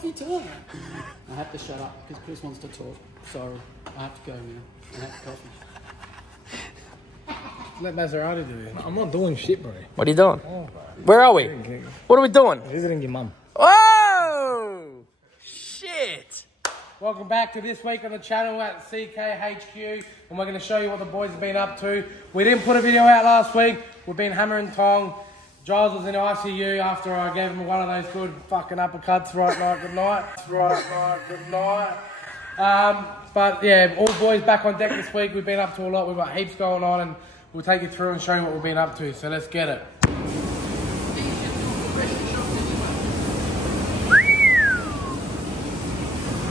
coffee time. I have to shut up because Chris wants to talk. Sorry, I have to go now. I have coffee. Let Maserati do it. I'm not doing shit, bro. What are you doing? Where are we? What are we doing? Visiting your mum. Oh! Shit! Welcome back to this week on the channel at CKHQ, and we're going to show you what the boys have been up to. We didn't put a video out last week. We've been hammering tong. Giles was in ICU after I gave him one of those good fucking uppercuts. Right night, good night. Right night, good night. But yeah, all boys back on deck this week. We've been up to a lot. We've got heaps going on, and we'll take you through and show you what we've been up to. So let's get it.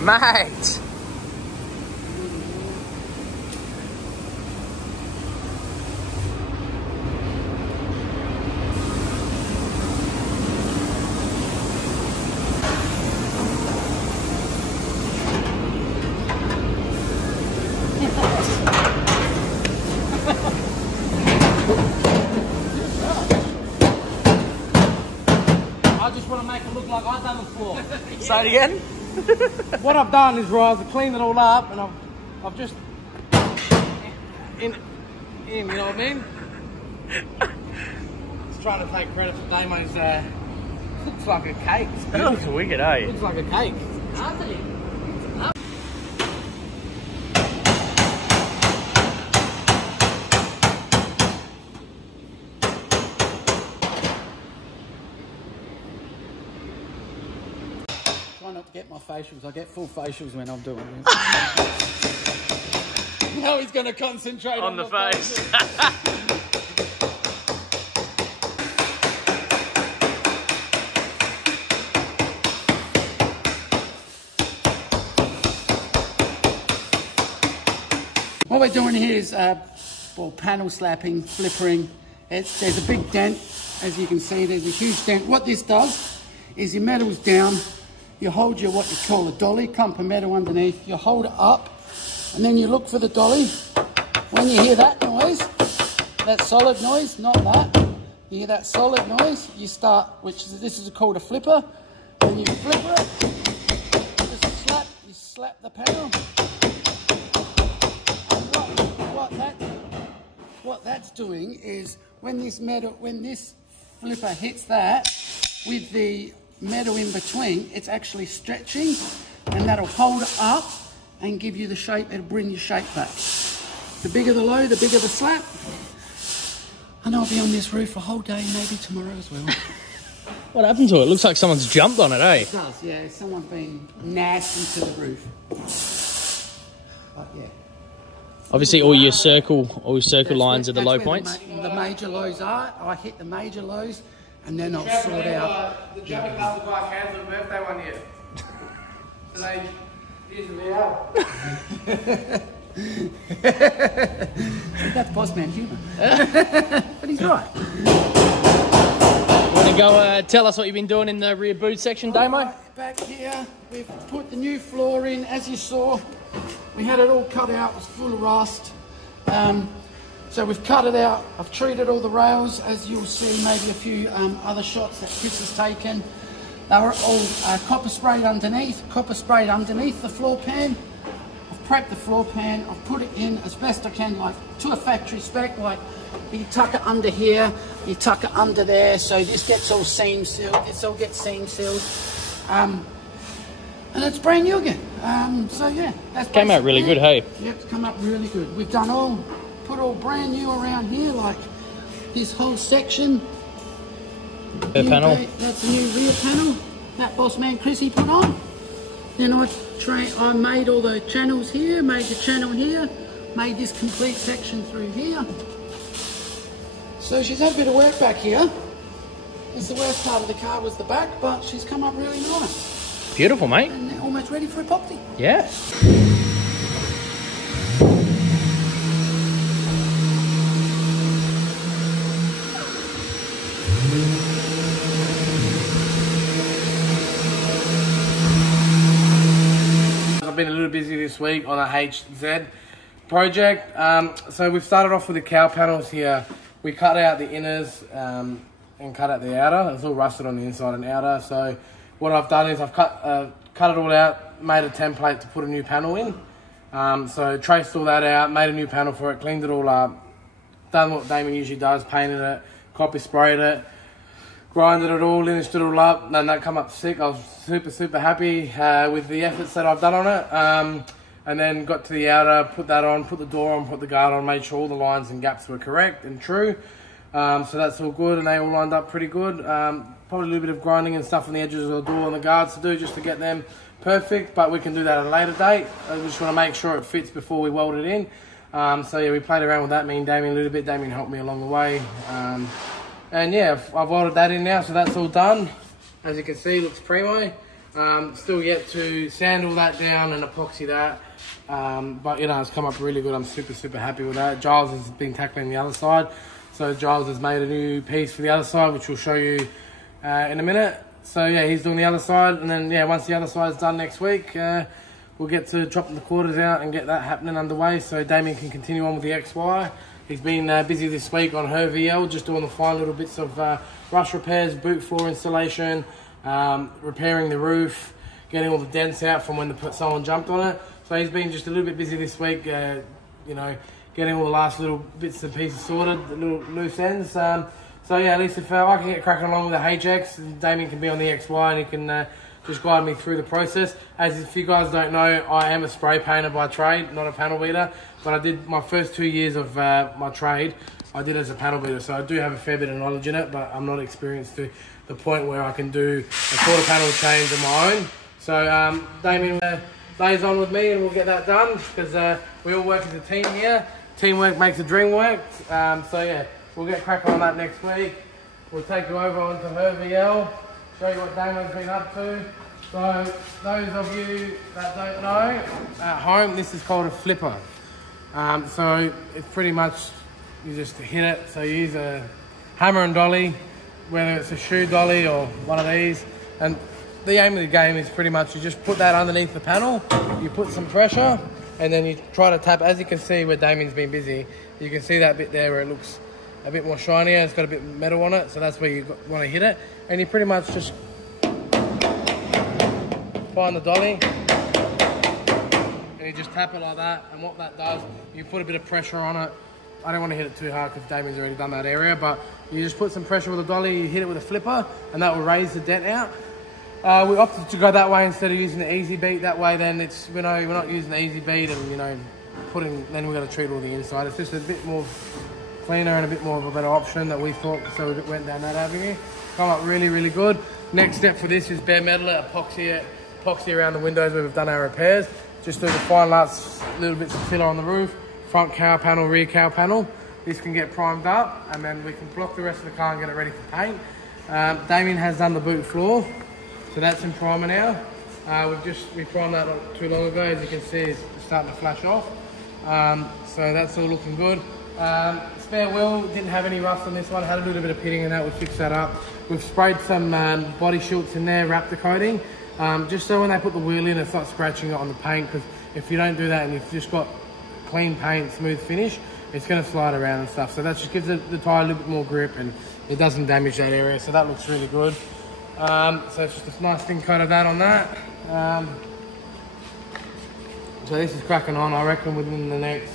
Mate! I just want to make it look like I've done the floor. Say it again? What I've done is, right, I've cleaned it all up, and I've just in, you know what I mean? Just trying to take credit for Damo's. Looks like a cake. That looks wicked, eh? Looks like a cake. Try not to get my facials. I get full facials when I'm doing this. Now he's going to concentrate On the face. What we're doing here is well, panel slapping, flippering. There's a big dent, as you can see. There's a huge dent. What this does is your metal's down. You hold your what you call a dolly, clump of metal underneath. You hold it up, and then you look for the dolly. When you hear that noise, that solid noise, not that. You hear that solid noise, you start, this is called a flipper. When you flip it, just a slap, you slap the panel. What that's doing is when this flipper hits that with the metal in between, it's actually stretching, and that'll hold it up and give you the shape. It'll bring your shape back. The bigger the low, the bigger the slap. And I'll be on this roof a whole day, maybe tomorrow as well. What happened to it? Looks like someone's jumped on it, eh? It does, yeah. Someone's been nasty to the roof. But yeah. Obviously, all your circle lines are the low points. The major lows are. I hit the major lows, and then I'll sort out. The Jabba Couple guy cancelled a birthday one year. So they usually are. That's boss man humour. But he's right. Want to go tell us what you've been doing in the rear boot section, Damo? Back here, we've put the new floor in. As you saw, we had it all cut out. It was full of rust. So we've cut it out. I've treated all the rails, as you'll see, maybe a few other shots that Chris has taken. They were all copper sprayed underneath the floor pan. I've prepped the floor pan. I've put it in as best I can, like to a factory spec. Like you tuck it under here, you tuck it under there, so this gets all seam sealed. This all gets seam sealed. And it's brand new again. So yeah, that's Came out really good, hey? Yep, it's come up really good. We've done put all brand new around here, like this whole section. Rear panel. That's the new rear panel that boss man Chrissy put on. Then I made all the channels here, made the channel here, made this complete section through here. So she's had a bit of work back here. It's the worst part of the car was the back, but she's come up really nice. Beautiful, mate. And they're almost ready for epoxy. Yeah. I've been a little busy this week on a HZ project. So we've started off with the cowl panels here. We cut out the inners and cut out the outer. It's all rusted on the inside and outer. So what I've done is I've cut it all out, made a template to put a new panel in. So traced all that out, made a new panel for it, cleaned it all up, done what Damien usually does, painted it, copy sprayed it, grinded it all, linished it all up, and that come up sick. I was super happy with the efforts that I've done on it. And then got to the outer, put that on, put the door on, put the guard on, made sure all the lines and gaps were correct and true. So that's all good, and they all lined up pretty good. Probably a little bit of grinding and stuff on the edges of the door and the guards to do just to get them perfect, but we can do that at a later date. I just want to make sure it fits before we weld it in. So yeah, we played around with that, me and Damien a little bit. Damien helped me along the way. And yeah, I've welded that in now, so that's all done. As you can see, it looks primo. Still yet to sand all that down and epoxy that. But you know, it's come up really good. I'm super happy with that. Giles has been tackling the other side. So Giles has made a new piece for the other side, which we'll show you in a minute. So yeah, he's doing the other side, and then yeah, once the other side's done next week, we'll get to dropping the quarters out and get that happening underway, so Damien can continue on with the XY. He's been busy this week on her VL, just doing the fine little bits of rust repairs, boot floor installation, repairing the roof, getting all the dents out from when someone jumped on it. So he's been just a little bit busy this week, you know, getting all the last little bits and pieces sorted, the little loose ends. So yeah, at least if I can get cracking along with the HX, Damien can be on the XY and he can just guide me through the process. As if you guys don't know, I am a spray painter by trade, not a panel beater. But I did my first 2 years of my trade, I did as a panel beater. So I do have a fair bit of knowledge in it, but I'm not experienced to the point where I can do a quarter panel change on my own. So Damien lays on with me and we'll get that done, because we all work as a team here. Teamwork makes the dream work. So yeah, we'll get cracking on that next week. We'll take you over onto her VL, show you what Damien's been up to. So those of you that don't know, at home, this is called a flipper. So it's pretty much, you just hit it. So you use a hammer and dolly, whether it's a shoe dolly or one of these. And the aim of the game is pretty much you just put that underneath the panel, you put some pressure, and then you try to tap. As you can see where Damien's been busy, you can see that bit there where it looks a bit more shinier, it's got a bit of metal on it, so that's where you want to hit it. And you pretty much just find the dolly, and you just tap it like that, and what that does, you put a bit of pressure on it. I don't want to hit it too hard because Damien's already done that area, but you just put some pressure with a dolly, you hit it with a flipper, and that will raise the dent out. We opted to go that way instead of using the easy beat. That way then it's, you know, we're not using the easy beat and, you know, then we're going to treat all the inside. It's just a bit more cleaner and a bit more of a better option that we thought, so we went down that avenue. Come up really good. Next step for this is bare metal it, epoxy around the windows where we've done our repairs. Just do the fine last little bits of filler on the roof, front cowl panel, rear cowl panel. This can get primed up and then we can block the rest of the car and get it ready for paint. Damien has done the boot floor, so that's in primer now. We primed that not too long ago. As you can see, it's starting to flash off. So that's all looking good. Spare wheel, didn't have any rust on this one, had a little bit of pitting and that, we fixed that up. We've sprayed some body shorts in there, wrapped the coating, just so when they put the wheel in, it's not scratching it on the paint, because if you don't do that and you've just got clean paint, smooth finish, it's going to slide around and stuff. So that just gives the tyre a little bit more grip and it doesn't damage that area, so that looks really good. So it's just a nice thin coat of that on that. So this is cracking on. I reckon within the next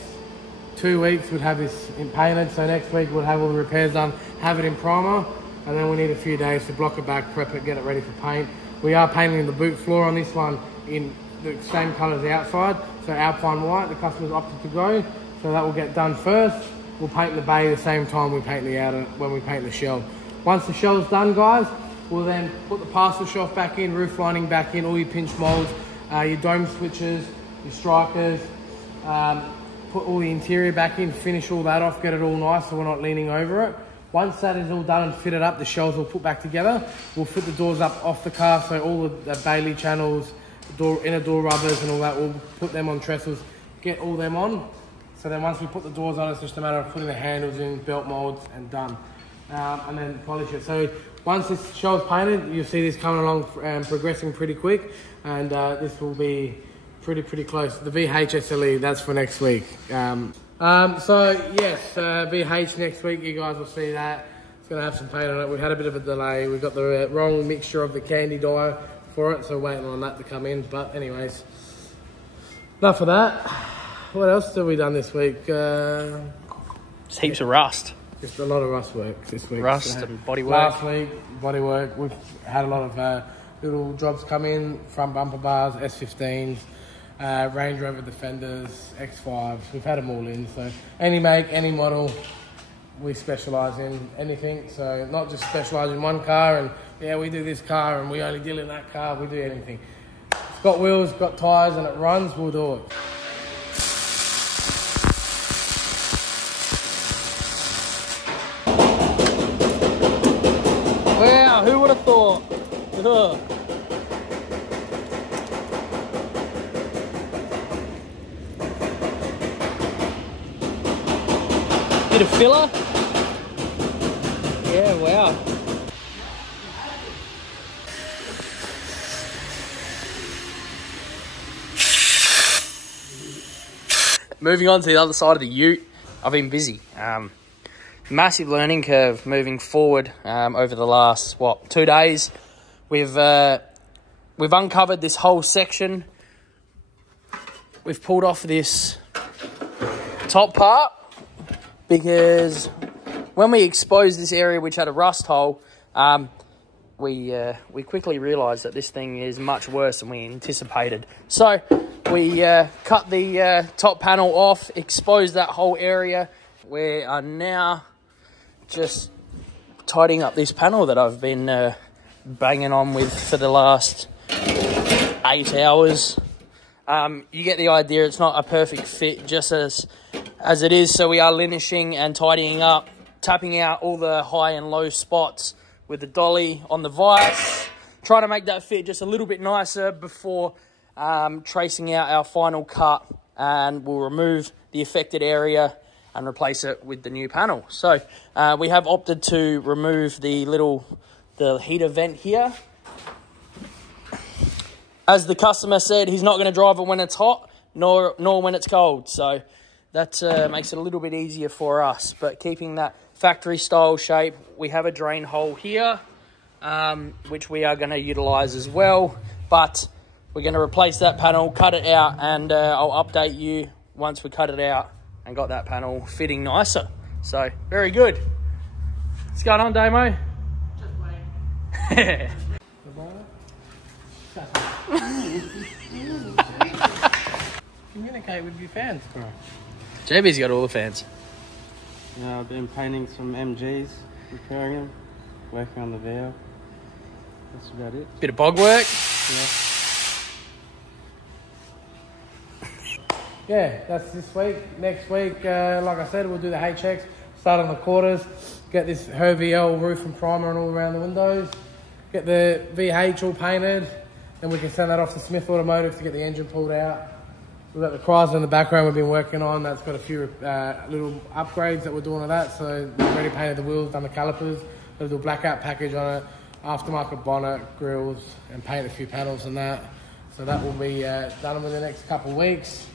2 weeks we'd have this painted. So next week we'll have all the repairs done, have it in primer, and then we need a few days to block it back, prep it, get it ready for paint. We are painting the boot floor on this one in the same colour as the outside, so Alpine white. The customer's opted to go, so that will get done first. We'll paint the bay the same time we paint the outer, when we paint the shell. Once the shell's done, guys, we'll then put the parcel shelf back in, roof lining back in, all your pinch molds, your dome switches, your strikers, put all the interior back in, finish all that off, get it all nice so we're not leaning over it. Once that is all done and fitted up, the shells will put back together. We'll fit the doors up off the car, so all the Bailey channels, inner door rubbers and all that, we'll put them on trestles, get all them on. So then once we put the doors on, it's just a matter of putting the handles in, belt molds, and done. And then polish it. So once this shell's painted, you'll see this coming along and progressing pretty quick, and this will be pretty close. The VH that's for next week. So yes, VH next week, you guys will see that. It's going to have some paint on it. We've had a bit of a delay. We've got the wrong mixture of the candy dye for it, so waiting on that to come in. But anyways, enough of that. What else have we done this week? Just heaps of rust. Just a lot of rust work this week. Rust and body work. Last week, body work. We've had a lot of little jobs come in, front bumper bars, S15s, Range Rover Defenders, X5s. We've had them all in. So any make, any model, we specialise in anything. So not just specialise in one car and, yeah, we do this car and we only deal in that car. We do anything. It's got wheels, got tyres and it runs, we'll do it. Wow, who would have thought? Ugh. Bit of filler? Yeah, wow. Moving on to the other side of the ute, I've been busy. Massive learning curve moving forward over the last, 2 days. We've uncovered this whole section. We've pulled off this top part because when we exposed this area which had a rust hole, we quickly realised that this thing is much worse than we anticipated. So we cut the top panel off, exposed that whole area. We are now just tidying up this panel that I've been banging on with for the last 8 hours. You get the idea. It's not a perfect fit just as it is, so we are linishing and tidying up, tapping out all the high and low spots with the dolly on the vise, trying to make that fit just a little bit nicer before tracing out our final cut, and we'll remove the affected area and replace it with the new panel. So we have opted to remove the heater vent here. As the customer said, he's not going to drive it when it's hot, nor when it's cold. So that makes it a little bit easier for us. But keeping that factory style shape, we have a drain hole here, which we are going to utilise as well. But we're going to replace that panel, cut it out, and I'll update you once we cut it out and got that panel fitting nicer. So, very good. What's going on, Damo? Just waiting. Communicate with your fans, bro. JB's got all the fans. Yeah, I've been painting some MGs, repairing them, working on the valve. That's about it. Bit of bog work. Yeah. Yeah, that's this week. Next week, like I said, we'll do the HX, start on the quarters, get this HerVL roof and primer and all around the windows, get the VH all painted, and we can send that off to Smith Automotive to get the engine pulled out. We've got the Chrysler in the background we've been working on. That's got a few little upgrades that we're doing on that. So we've already painted the wheels, done the calipers, got a little blackout package on it, aftermarket bonnet, grills, and paint a few panels and that. So that will be done within the next couple of weeks.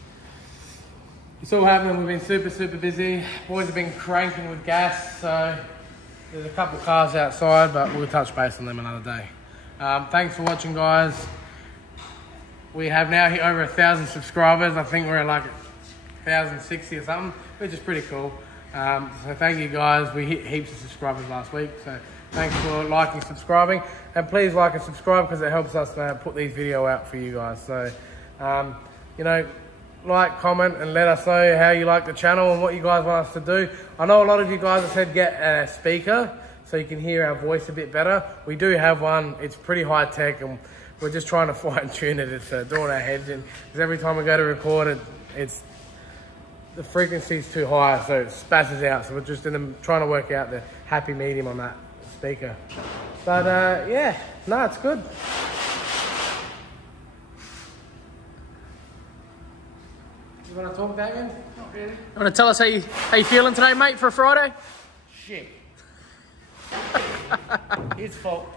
It's all happening. We've been super busy. Boys have been cranking with gas, so there's a couple of cars outside, but we'll touch base on them another day. Thanks for watching, guys. We have now hit over 1,000 subscribers. I think we're at like 1,060 or something, which is pretty cool. So thank you, guys. We hit heaps of subscribers last week, so thanks for liking, subscribing, and please like and subscribe because it helps us put these videos out for you guys. So, you know, like, comment, and let us know how you like the channel and what you guys want us to do. I know a lot of you guys have said get a speaker so you can hear our voice a bit better. We do have one. It's pretty high tech, and we're just trying to fine tune it. It's doing our heads in. Because every time we go to record it, the frequency's too high, so it spazzes out. So we're just trying to work out the happy medium on that speaker. But yeah, no, it's good. You want to talk, Damien? Not really. You want to tell us how you feeling today, mate, for a Friday? Shit. His fault.